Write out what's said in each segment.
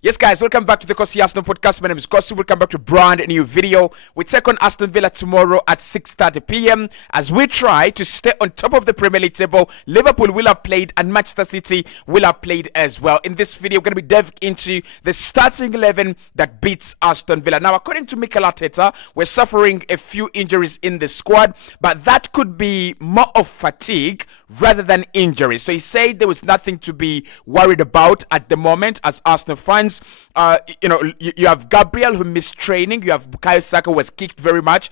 Yes, guys, welcome back to the Cossy Aston podcast. My name is Cossy. Welcome back to a brand new video. We take on Aston Villa tomorrow at 6:30 p.m. as we try to stay on top of the Premier League table. Liverpool will have played and Manchester City will have played as well. In this video, we're going to be delving into the starting 11 that beats Aston Villa. Now, according to Mikel Arteta, we're suffering a few injuries in the squad, but that could be more of fatigue rather than injury. So he said there was nothing to be worried about at the moment as Arsenal fans. You have Gabriel who missed training. You have Bukayo Saka who was kicked very much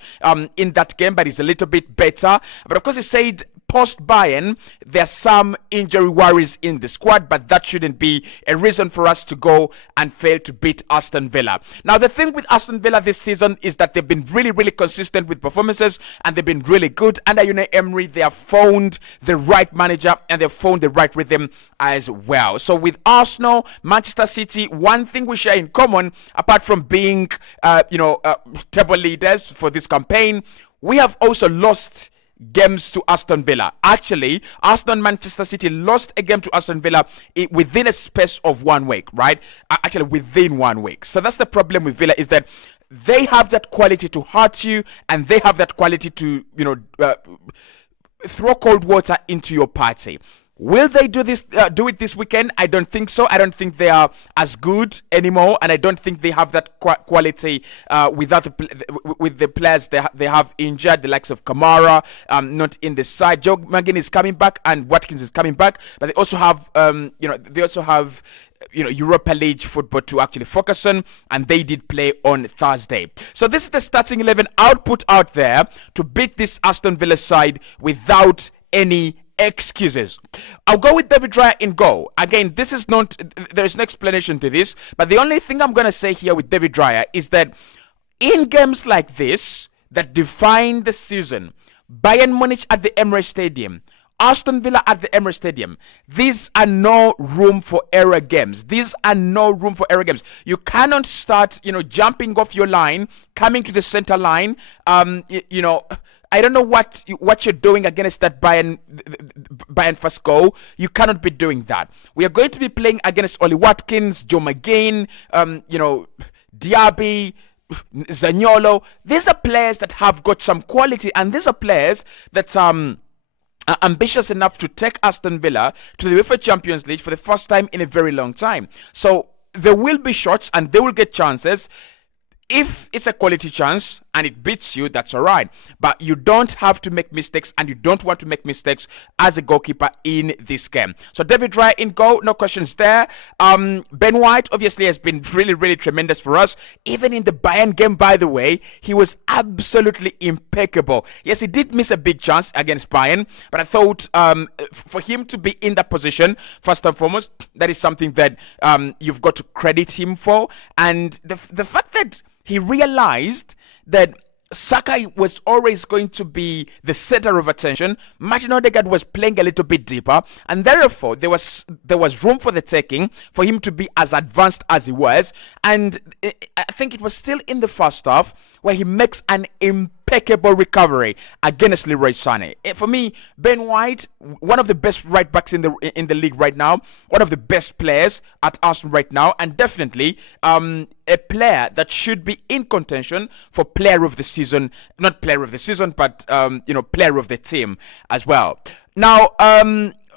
in that game, but he's a little bit better. But of course, he said post-Bayern, there's some injury worries in the squad, but that shouldn't be a reason for us to go and fail to beat Aston Villa. Now, the thing with Aston Villa this season is that they've been really, really consistent with performances, and they've been really good. Under Unai Emery, they have found the right manager, and they've found the right rhythm as well. So with Arsenal, Manchester City, one thing we share in common, apart from being, table leaders for this campaign, we have also lost games to Aston Villa. Actually, Arsenal and Manchester City lost a game to Aston Villa within a space of 1 week, right? Actually, within 1 week. So that's the problem with Villa, is that they have that quality to hurt you, and they have that quality to, throw cold water into your party. Will they do it this weekend? I don't think so. I don't think they are as good anymore, and I don't think they have that quality with the players they have injured, the likes of Kamara, not in the side. Joe McGinn is coming back, and Watkins is coming back, but they also have, Europa League football to actually focus on, and they did play on Thursday. So this is the starting 11 output out there to beat this Aston Villa side without any excuses. I'll go with David Raya in goal. Again, there is no explanation to this, but the only thing I'm going to say here with David Raya is that in games like this that define the season, Bayern Munich at the Emirates Stadium, Aston Villa at the Emirates Stadium, these are no room for error games. These are no room for error games. You cannot start, jumping off your line, coming to the center line, I don't know what you're doing against that Bayern first goal. You cannot be doing that. We are going to be playing against Oli Watkins, Joe McGinn, Diaby, Zaniolo. These are players that have got some quality, and these are players that are ambitious enough to take Aston Villa to the UEFA Champions League for the first time in a very long time. So there will be shots, and they will get chances. If it's a quality chance and it beats you, that's all right. But you don't have to make mistakes, and you don't want to make mistakes as a goalkeeper in this game. So David Raya in goal, no questions there. Ben White obviously has been really, really tremendous for us. Even in the Bayern game, by the way, he was absolutely impeccable. Yes, he did miss a big chance against Bayern, but I thought for him to be in that position, first and foremost, that is something that you've got to credit him for. And the fact that he realized that Saka was always going to be the center of attention. Martin Odegaard was playing a little bit deeper, and therefore there was room for the taking for him to be as advanced as he was. And I think it was still in the first half where he makes an impeccable recovery against Leroy Sané. For me, Ben White, one of the best right backs in the league right now, one of the best players at Arsenal right now, and definitely a player that should be in contention for player of the season. Not player of the season, but player of the team as well. Now,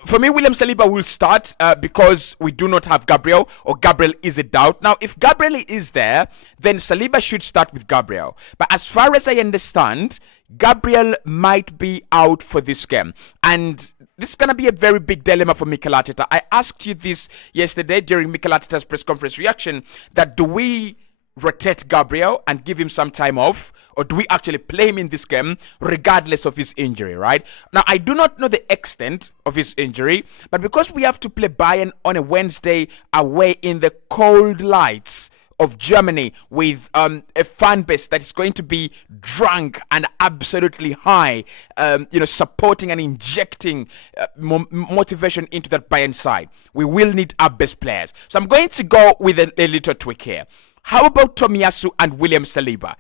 for me, William Saliba will start because we do not have Gabriel, or Gabriel is a doubt. Now, if Gabriel is there, then Saliba should start with Gabriel. But as far as I understand, Gabriel might be out for this game. And this is going to be a very big dilemma for Mikel Arteta. I asked you this yesterday during Mikel Arteta's press conference reaction, that do we rotate Gabriel and give him some time off, or do we actually play him in this game regardless of his injury, right? Now, I do not know the extent of his injury, but because we have to play Bayern on a Wednesday away in the cold lights of Germany with a fan base that is going to be drunk and absolutely high, supporting and injecting motivation into that Bayern side, we will need our best players. So I'm going to go with a little tweak here. How about Tomiyasu and William Saliba?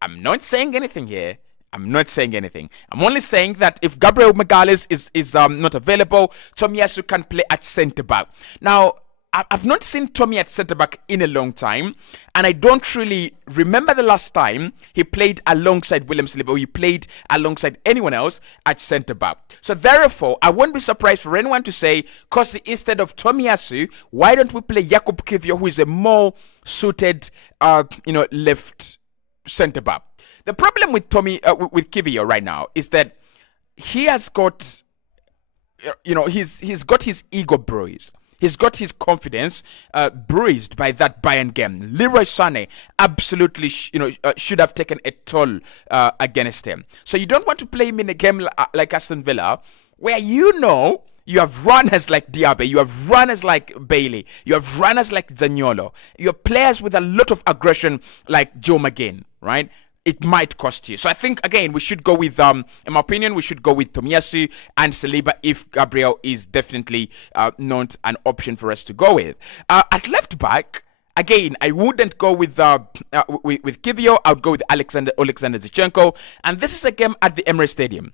I'm not saying anything here. I'm not saying anything. I'm only saying that if Gabriel Magalhaes is not available, Tomiyasu can play at centre back. Now, I've not seen Tommy at centre back in a long time, and I don't really remember the last time he played alongside William Saliba, or he played alongside anyone else at centre back. So therefore, I won't be surprised for anyone to say, Cossy, instead of Tomiyasu, why don't we play Jakub Kiwior, who is a more suited, left centre back? The problem with with Kiwior right now is that he has got, he's got his ego bruised. He's got his confidence bruised by that Bayern game. Leroy Sané absolutely, should have taken a toll against him. So you don't want to play him in a game like Aston Villa, where you have runners like Diaby, you have runners like Bailey, you have runners like Zaniolo, you have players with a lot of aggression like Joe McGinn, right? It might cost you. So I think, again, we should go with, in my opinion, we should go with Tomiyasu and Saliba if Gabriel is definitely not an option for us to go with. At left back, again, I wouldn't go with Kiwior. I would go with Alexander Zinchenko. And this is a game at the Emirates Stadium.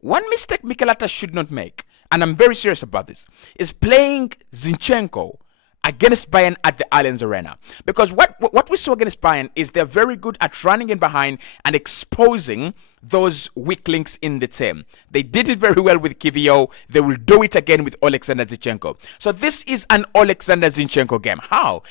One mistake Mikel Arteta should not make, and I'm very serious about this, is playing Zinchenko against Bayern at the Allianz Arena. Because what we saw against Bayern is they're very good at running in behind and exposing those weak links in the team. They did it very well with Kiwior. They will do it again with Alexander Zinchenko. So this is an Alexander Zinchenko game. How?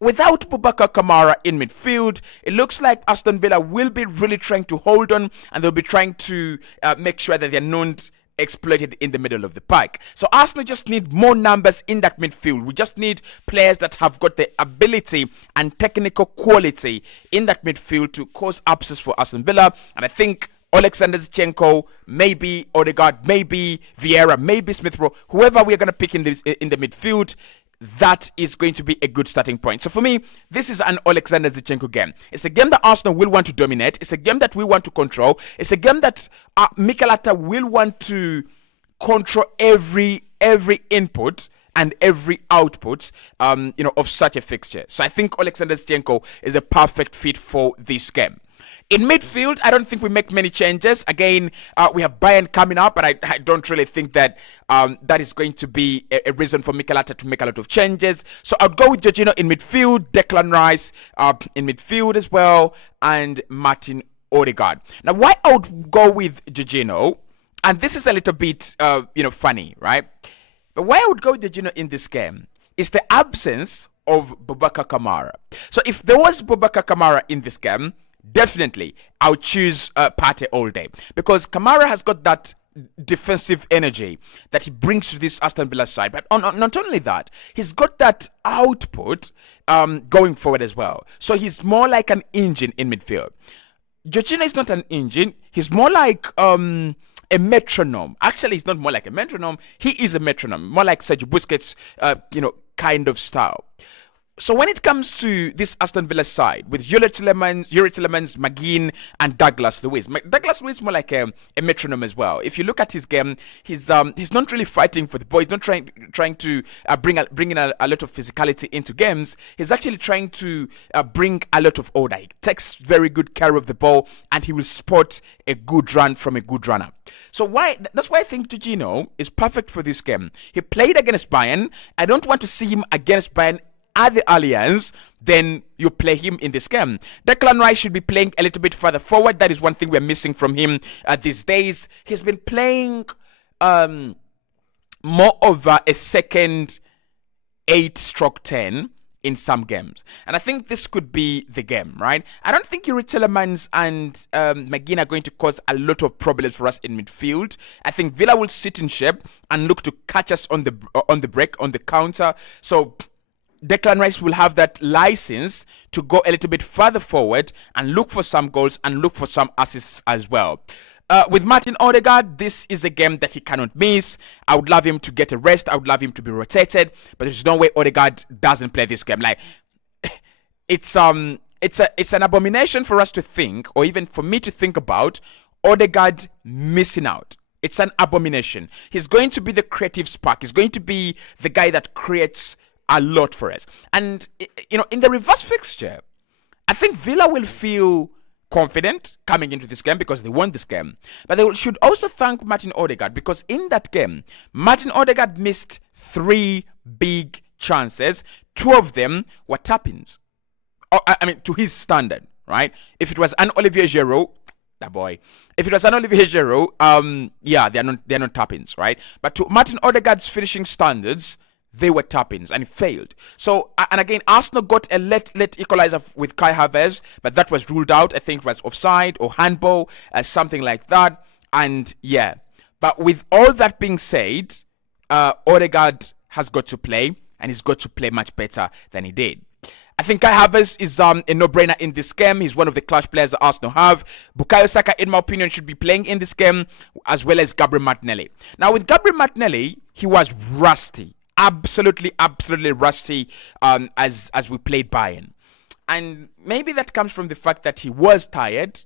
Without Boubacar Kamara in midfield, it looks like Aston Villa will be really trying to hold on, and they'll be trying to make sure that they're not exploited in the middle of the park. So Arsenal just need more numbers in that midfield. We just need players that have got the ability and technical quality in that midfield to cause upsets for Aston Villa. And I think Alexander Zinchenko, maybe Odegaard, maybe Vieira, maybe Smith Rowe, whoever we're going to pick in the midfield, that is going to be a good starting point. So for me, this is an Alexander Zinchenko game. It's a game that Arsenal will want to dominate. It's a game that we want to control. It's a game that Mikel Arteta will want to control every input and every output, of such a fixture. So I think Alexander Zinchenko is a perfect fit for this game. In midfield, I don't think we make many changes. Again, we have Bayern coming up, but I don't really think that that is going to be a reason for Mikel Arteta to make a lot of changes. So I'd go with Jorginho in midfield, Declan Rice in midfield as well, and Martin Odegaard. Now, why I would go with Jorginho, and this is a little bit, funny, right? But why I would go with Jorginho in this game is the absence of Boubacar Kamara. So if there was Boubacar Kamara in this game, definitely I would choose Partey all day, because Kamara has got that defensive energy that he brings to this Aston Villa side. But not only that, he's got that output going forward as well. So he's more like an engine in midfield. Jorginho is not an engine. He's more like a metronome. Actually, he's not more like a metronome. He is a metronome, more like Sergio Busquets, kind of style. So when it comes to this Aston Villa side, with Yuri Tielemans, McGinn, and Douglas Luiz. Douglas Luiz is more like a metronome as well. If you look at his game, he's not really fighting for the ball. He's not trying to bring in a lot of physicality into games. He's actually trying to bring a lot of order. He takes very good care of the ball, and he will spot a good run from a good runner. So that's why I think Jorginho is perfect for this game. He played against Bayern. I don't want to see him against Bayern at the Allianz. Then you play him in this game. Declan Rice should be playing a little bit further forward. That is one thing we're missing from him these days. He's been playing more of a second 8/10 in some games. And I think this could be the game, right? I don't think Yuri Tielemans and McGinn are going to cause a lot of problems for us in midfield. I think Villa will sit in shape and look to catch us on the break, on the counter. So Declan Rice will have that license to go a little bit further forward and look for some goals and look for some assists as well. With Martin Odegaard, this is a game that he cannot miss. I would love him to get a rest. I would love him to be rotated, but there's no way Odegaard doesn't play this game. Like, it's an abomination for us to think, or even for me to think about, Odegaard missing out. It's an abomination. He's going to be the creative spark. He's going to be the guy that creates a lot for us. And, in the reverse fixture, I think Villa will feel confident coming into this game because they won this game. But they should also thank Martin Odegaard, because in that game, Martin Odegaard missed 3 big chances, 2 of them were tap-ins. I mean, to his standard, right? If it was an Olivier Giroud, that boy. If it was an Olivier Giroud, yeah, they're not tap-ins, right? But to Martin Odegaard's finishing standards, they were tap-ins and it failed. So, and again, Arsenal got a late equalizer with Kai Havertz, but that was ruled out. I think it was offside or handball, something like that. And yeah, but with all that being said, Odegaard has got to play, and he's got to play much better than he did. I think Kai Havertz is a no-brainer in this game. He's one of the clutch players that Arsenal have. Bukayo Saka, in my opinion, should be playing in this game, as well as Gabriel Martinelli. Now, with Gabriel Martinelli, he was rusty. Absolutely rusty as we played Bayern. And maybe that comes from the fact that he was tired,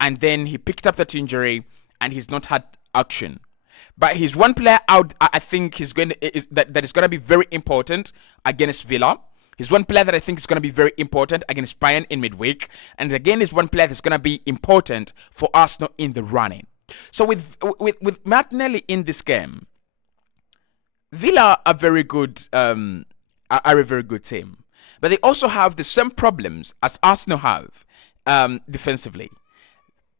and then he picked up that injury, and he's not had action. But he's one player out, I think that is going to be very important against Villa. He's one player that I think is going to be very important against Bayern in midweek. And again, is one player that's going to be important for Arsenal in the running. So with Martinelli in this game, Villa are very good, are a very good team. But they also have the same problems as Arsenal have defensively.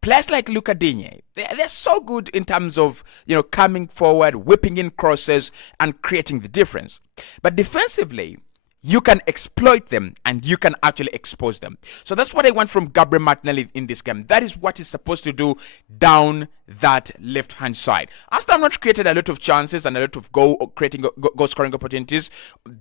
Players like Luca Digne, they're so good in terms of, coming forward, whipping in crosses, and creating the difference. But defensively, you can exploit them and you can actually expose them. So that's what I want from Gabriel Martinelli in this game. That is what he's supposed to do down that left-hand side. Aston not created a lot of chances and a lot of goal-scoring opportunities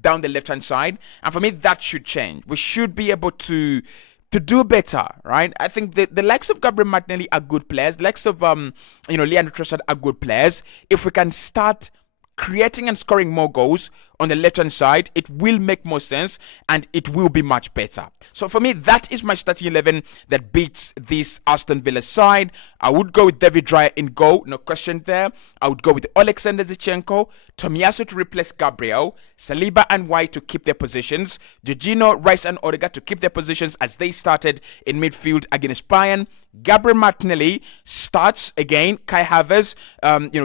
down the left-hand side. And for me, that should change. We should be able to do better, right? I think the likes of Gabriel Martinelli are good players. The likes of, Leandro Trossard are good players. If we can start creating and scoring more goals on the left-hand side, it will make more sense and it will be much better. So for me, that is my starting 11 that beats this Aston Villa side. I would go with David Raya in goal, no question there. I would go with Alexander Zinchenko, Tomiyasu to replace Gabriel, Saliba and White to keep their positions, Jorginho, Rice and Odegaard to keep their positions as they started in midfield against Bayern. Gabriel Martinelli starts again. Kai Havertz,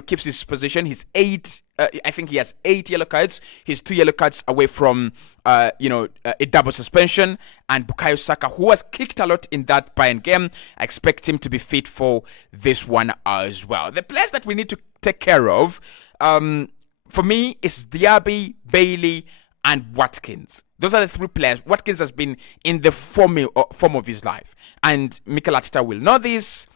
keeps his position. I think he has 8 yellow cards. He's 2 yellow cards away from, a double suspension. And Bukayo Saka, who was kicked a lot in that Bayern game, I expect him to be fit for this one as well. The players that we need to take care of, for me, is Diaby, Bailey, and Watkins. Those are the 3 players. Watkins has been in the form of his life. And Mikel Arteta will know this.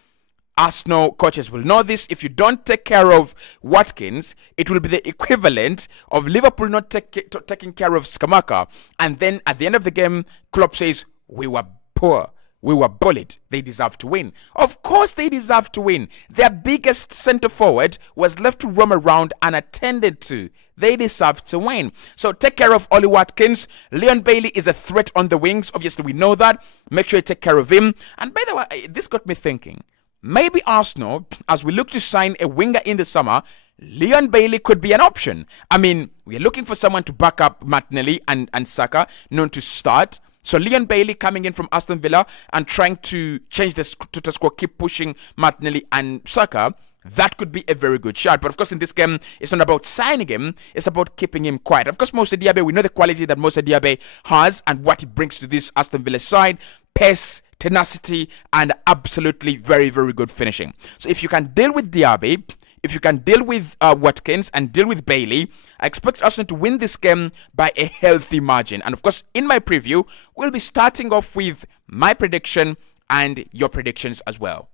Arsenal coaches will know this. If you don't take care of Watkins, it will be the equivalent of Liverpool not taking care of Skamaka. And then at the end of the game, Klopp says, we were poor. We were bullied. They deserve to win. Of course they deserve to win. Their biggest centre forward was left to roam around unattended to. They deserve to win. So take care of Ollie Watkins. Leon Bailey is a threat on the wings. Obviously, we know that. Make sure you take care of him. And by the way, this got me thinking. Maybe Arsenal, as we look to sign a winger in the summer, Leon Bailey could be an option. I mean, we are looking for someone to back up Martinelli and Saka, known to start. So Leon Bailey coming in from Aston Villa and trying to change the status quo, keep pushing Martinelli and Saka. That could be a very good shot. But of course, in this game, it's not about signing him. It's about keeping him quiet. Of course, Moussa Diaby, we know the quality that Moussa Diaby has and what he brings to this Aston Villa side. Pace, tenacity, and absolutely very, very good finishing. So if you can deal with Diaby, if you can deal with Watkins and deal with Bailey, I expect Arsenal to win this game by a healthy margin. And of course, in my preview, we'll be starting off with my prediction and your predictions as well.